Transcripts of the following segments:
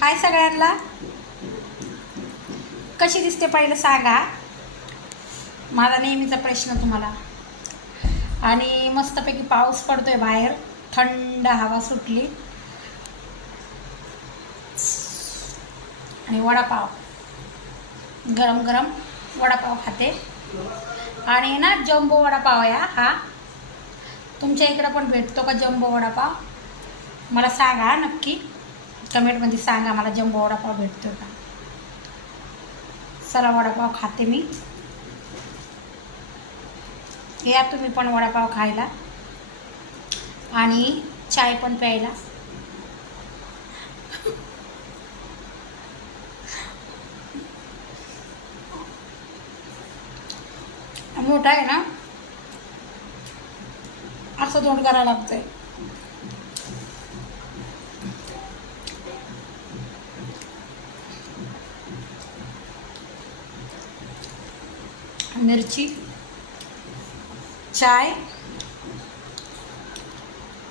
हाय सगळ्यांना, कशी दिसते पहिलं सांगा. माझा नेहमीचा प्रश्न तुम्हाला. आणि मस्तपैकी पाऊस पडतोय बाहेर, थंड हवा सुटली आणि वडापाव, गरम गरम वडापाव खाते. आणि ना जम्बो वडापाव आहे हा. तुमच्या इकडं पण भेटतो का जम्बो वडापाव? मला सांगा नक्की, कमेंटमध्ये सांगा मला जम्बो वडापाव भेटतो का. चला वडापाव खाते मी. या तुम्ही पण वडापाव खायला आणि चाय पण प्यायला. मोठा आहे ना, असं तोंड करायला लागतंय. मिरची, चाय,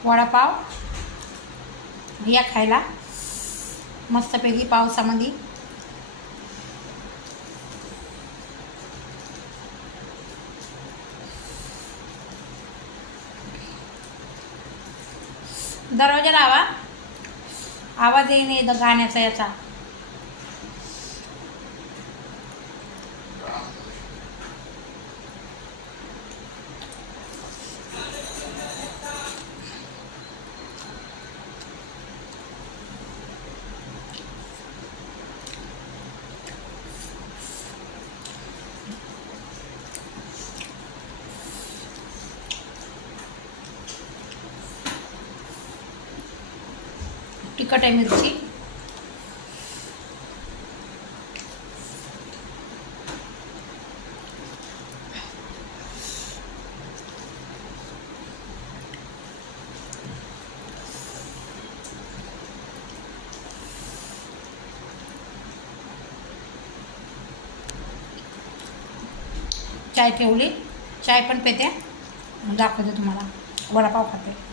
वडापाव या खायला मस्तपैकी पावसामध्ये. दरवाजा लावा, आवाज येणे गाण्याचा याचा. तिखट आहे मिरची. चाय ठेवली, चाय पण पेते, दाखवते तुम्हाला वडापाव खाते.